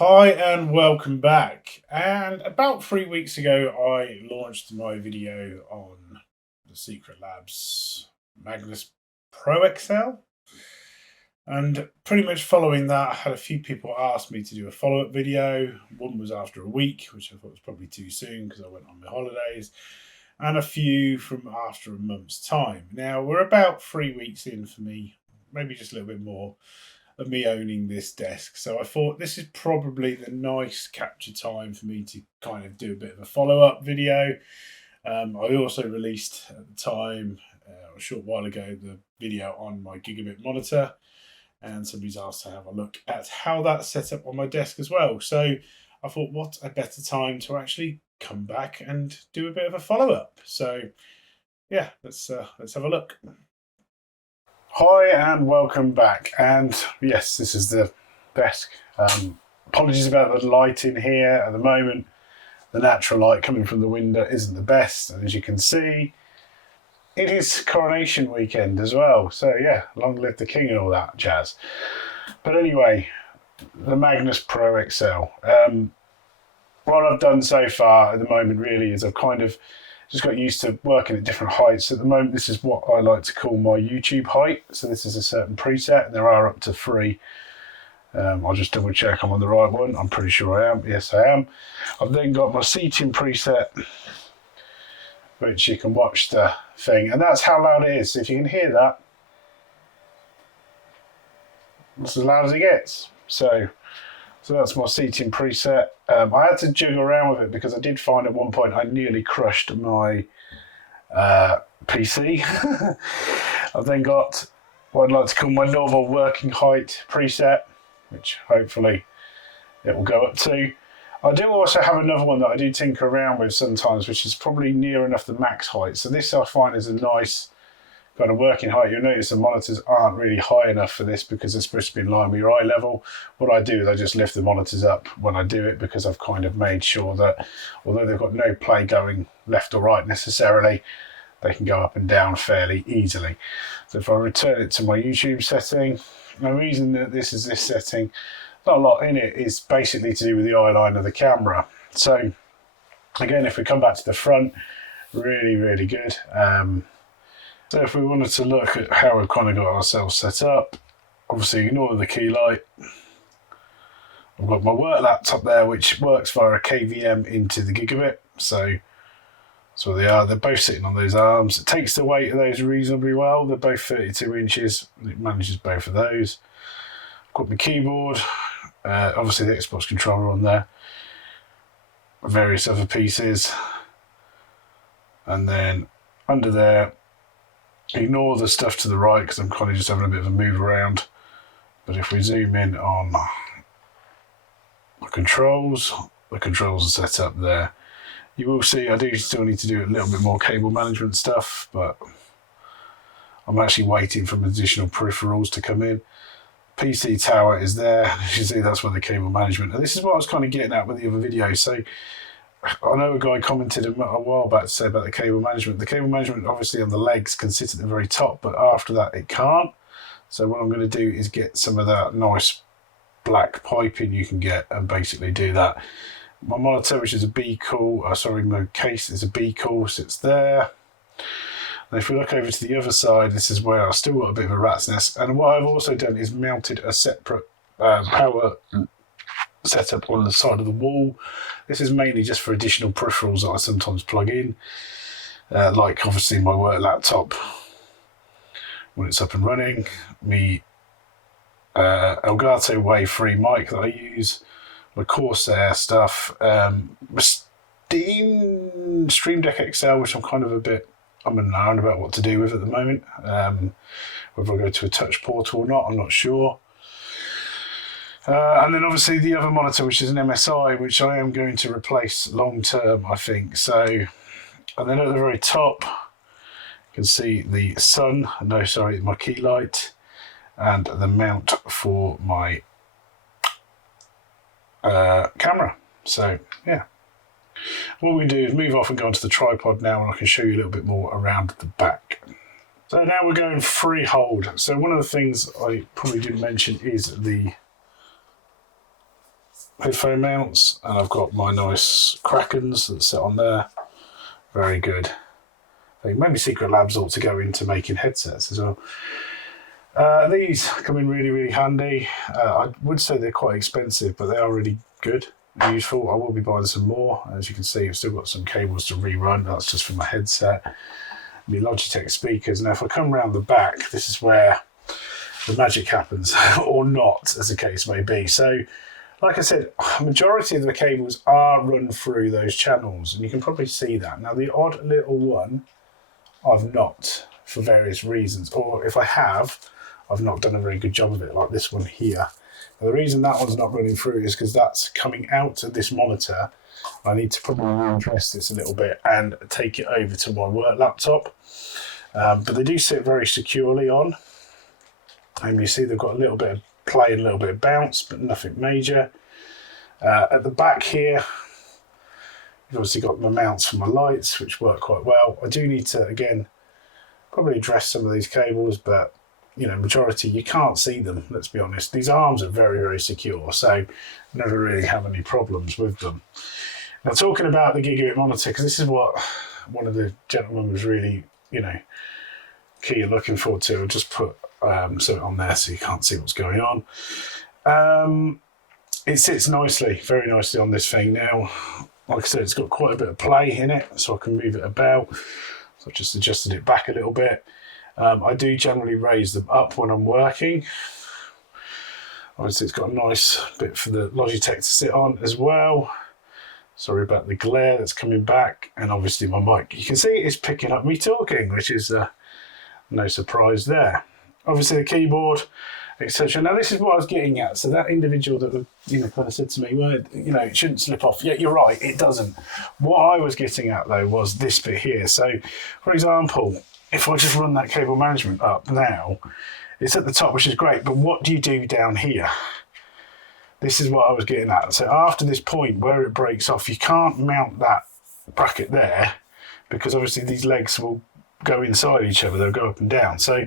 Hi and welcome back. And about 3 weeks ago, I launched my video on the SecretLabs Magnus Pro Excel. And pretty much following that, I had a few people ask me to do a follow-up video. One was after a week, which I thought was probably too soon because I went on my holidays, and a few from after a month's time. Now, we're about 3 weeks in for me, maybe just a little bit more, of me owning this desk. So I thought this is probably the nice capture time for me to kind of do a bit of a follow-up video. I also released at the time, a short while ago, the video on my gigabit monitor, and somebody's asked to have a look at how that's set up on my desk as well. So I thought, what a better time to actually come back and do a bit of a follow-up. So yeah, let's have a look. Hi and welcome back. And yes, this is the desk. Apologies about the light in here at the moment. The natural light coming from the window isn't the best, and as you can see, it is coronation weekend as well. So yeah, long live the king and all that jazz. But anyway, the Magnus Pro Excel. What I've done so far at the moment really is I've kind of just got used to working at different heights. At the moment, this is what I like to call my YouTube height. So this is a certain preset. There are up to 3. I'll just double check I'm on the right one. I'm pretty sure I am. Yes, I am. I've then got my seating preset, which you can watch the thing. And that's how loud it is. So if you can hear that, that's as loud as it gets. So that's my seating preset. I had to jiggle around with it because I did find at one point I nearly crushed my PC. I've then got what I'd like to call my normal working height preset, which hopefully it will go up to. I do also have another one that I do tinker around with sometimes, which is probably near enough the max height. So this I find is a nice kind of working height. You'll notice the monitors aren't really high enough for this because they're supposed to be in line with your eye level. What I do is I just lift the monitors up when I do it because I've kind of made sure that although they've got no play going left or right necessarily, they can go up and down fairly easily. So if I return it to my YouTube setting, the reason that this is this setting, not a lot in it, is basically to do with the eye line of the camera. So again, if we come back to the front, really, really good. So if we wanted to look at how we've kind of got ourselves set up, obviously ignore the key light. I've got my work laptop there, which works via a KVM into the gigabit. So they are. They're both sitting on those arms. It takes the weight of those reasonably well. They're both 32 inches. It manages both of those. I've got my keyboard, obviously the Xbox controller on there, various other pieces. And then under there, ignore the stuff to the right because I'm kind of just having a bit of a move around. But if we zoom in on the controls are set up there. You will see I do still need to do a little bit more cable management stuff, but I'm actually waiting for additional peripherals to come in. PC tower is there. As you see, that's where the cable management. And this is what I was kind of getting at with the other video. So I know a guy commented a while back to say about the cable management. The cable management obviously on the legs can sit at the very top, but after that it can't. So what I'm going to do is get some of that nice black piping you can get and basically do that. My monitor, which is a B-Cool, my case is a B-Cool, sits there. And if we look over to the other side, this is where I've still got a bit of a rat's nest. And what I've also done is mounted a separate power setup on the side of the wall. This is mainly just for additional peripherals that I sometimes plug in, like obviously my work laptop when it's up and running, me Elgato Wave 3 mic that I use, my Corsair stuff, my Stream Deck XL, which I'm kind of a bit unknown about what to do with at the moment. Whether I go to a touch port or not, I'm not sure. And then obviously the other monitor, which is an MSI, which I am going to replace long term, I think. So, and then at the very top, you can see the my key light and the mount for my camera. So yeah, what we do is move off and go onto the tripod now, and I can show you a little bit more around the back. So now we're going freehold. So one of the things I probably didn't mention is the headphone mounts, and I've got my nice Krakens that sit on there. Very good. I think maybe SecretLabs ought to go into making headsets as well. These come in really, really handy. I would say they're quite expensive, but they are really good and useful. I will be buying some more. As you can see, I've still got some cables to rerun. That's just for my headset. My Logitech speakers. Now, if I come around the back, this is where the magic happens, or not, as the case may be. So, like I said, a majority of the cables are run through those channels, and you can probably see that. Now, the odd little one, I've not, for various reasons, or if I have, I've not done a very good job of it, like this one here. Now, the reason that one's not running through is because that's coming out of this monitor. I need to probably readdress this a little bit and take it over to my work laptop. But they do sit very securely on. And you see they've got a little bit of play and a little bit of bounce, but nothing major. At the back here, you've obviously got my mounts for my lights, which work quite well. I do need to, again, probably address some of these cables, but you know, majority, you can't see them, let's be honest. These arms are very, very secure, so never really have any problems with them. Now, talking about the gigabit monitor, because this is what one of the gentlemen was really, you know, key looking forward to. I'll just put something on there so you can't see what's going on. It sits nicely, very nicely on this thing. Now, like I said, it's got quite a bit of play in it, so I can move it about. So I just adjusted it back a little bit. I do generally raise them up when I'm working. Obviously, it's got a nice bit for the Logitech to sit on as well. Sorry about the glare that's coming back. And obviously my mic, you can see it's picking up me talking, which is no surprise there. Obviously the keyboard, etc. Now this is what I was getting at. So that individual that, you know, kind of said to me, well, you know, it shouldn't slip off. Yeah, you're right, it doesn't. What I was getting at though was this bit here. So for example, if I just run that cable management up now, it's at the top, which is great, but what do you do down here? This is what I was getting at. So after this point where it breaks off, you can't mount that bracket there because obviously these legs will go inside each other, they'll go up and down. So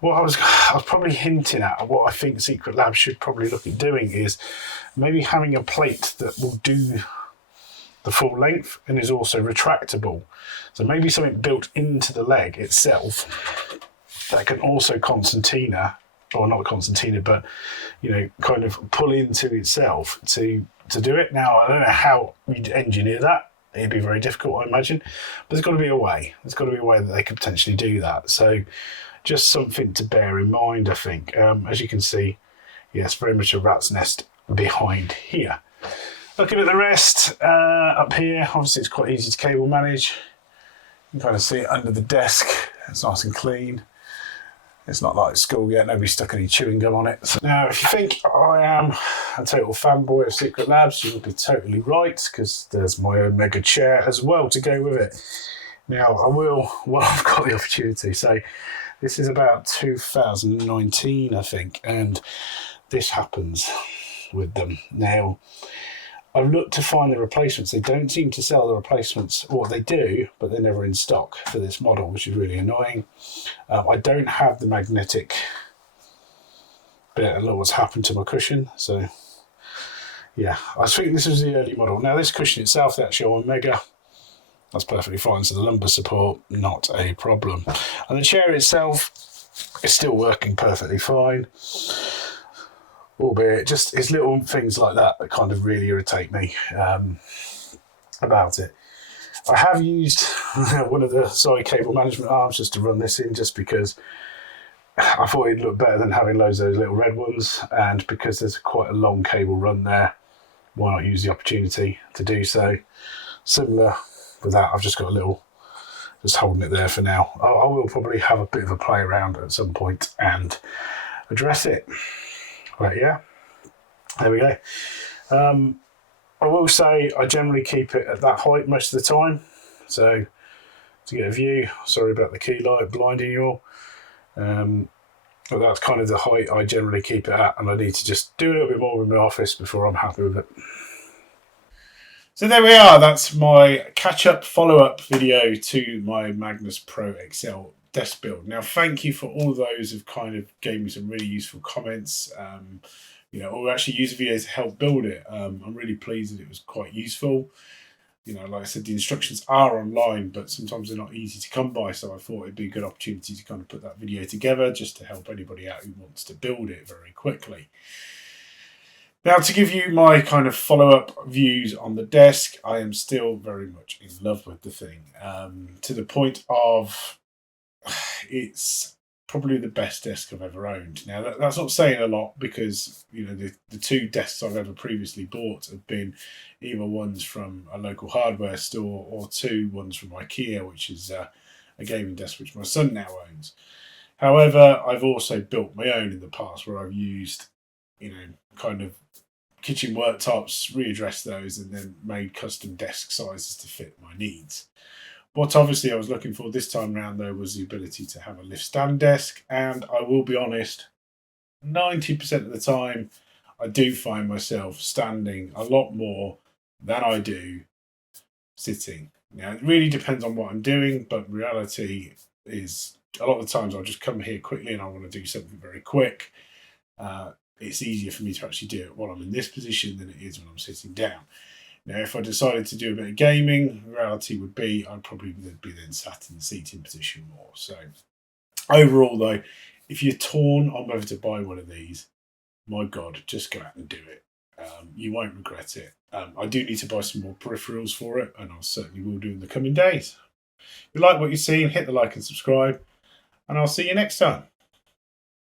what I was probably hinting at, what I think SecretLabs should probably look at doing is maybe having a plate that will do the full length and is also retractable. So maybe something built into the leg itself that can also concertina, or not concertina, but you know, kind of pull into itself to do it. Now, I don't know how you'd engineer that. It'd be very difficult, I imagine. But there's got to be a way. There's got to be a way that they could potentially do that. So just something to bear in mind, I think. As you can see, yes, very much a rat's nest behind here. Looking at the rest up here, obviously it's quite easy to cable manage. You can kind of see it under the desk. It's nice and clean. It's not like school yet, nobody stuck any chewing gum on it. So now, if you think I am a total fanboy of SecretLabs, you would be totally right, because there's my Omega chair as well to go with it. Now, I will, well, I've got the opportunity. So this is about 2019, I think, and this happens with them. Now, I've looked to find the replacements. They don't seem to sell the replacements, or they do, but they're never in stock for this model, which is really annoying. I don't have the magnetic bit, and look what's happened to my cushion. So, yeah, I think this is the early model. Now, this cushion itself, the actual Omega, that's perfectly fine. So the lumbar support, not a problem. And the chair itself is still working perfectly fine. Albeit just it's little things like that that kind of really irritate me about it. I have used one of the side cable management arms just to run this in, just because I thought it'd look better than having loads of those little red ones, and because there's quite a long cable run there, why not use the opportunity to do so. Similar with that, I've just got a little, just holding it there for now. I will probably have a bit of a play around at some point and address it. But yeah, there we go. I will say I generally keep it at that height most of the time. So to get a view, sorry about the key light blinding you all. But that's kind of the height I generally keep it at, and I need to just do a little bit more with my office before I'm happy with it. So there we are. That's my catch-up, follow-up video to my Magnus Pro XL desk build. Now, thank you for all those who've kind of gave me some really useful comments, or actually use a video to help build it. I'm really pleased that it was quite useful. Like I said, the instructions are online, but sometimes they're not easy to come by. So I thought it'd be a good opportunity to kind of put that video together just to help anybody out who wants to build it very quickly. Now, to give you my kind of follow-up views on the desk, I am still very much in love with the thing, to the point of it's probably the best desk I've ever owned. Now, that's not saying a lot because, the two desks I've ever previously bought have been either ones from a local hardware store or ones from IKEA, which is a gaming desk which my son now owns. However, I've also built my own in the past where I've used, kind of kitchen worktops, readdressed those, and then made custom desk sizes to fit my needs. What obviously I was looking for this time round, though, was the ability to have a lift stand desk, and I will be honest, 90% of the time, I do find myself standing a lot more than I do sitting. Now, it really depends on what I'm doing, but reality is a lot of the times I'll just come here quickly and I want to do something very quick. It's easier for me to actually do it while I'm in this position than it is when I'm sitting down. Now, if I decided to do a bit of gaming, the reality would be I'd probably be then sat in the seating position more. So overall, though, if you're torn on whether to buy one of these, my God, just go out and do it. You won't regret it. I do need to buy some more peripherals for it, and I certainly will do in the coming days. If you like what you're seeing, hit the like and subscribe, and I'll see you next time.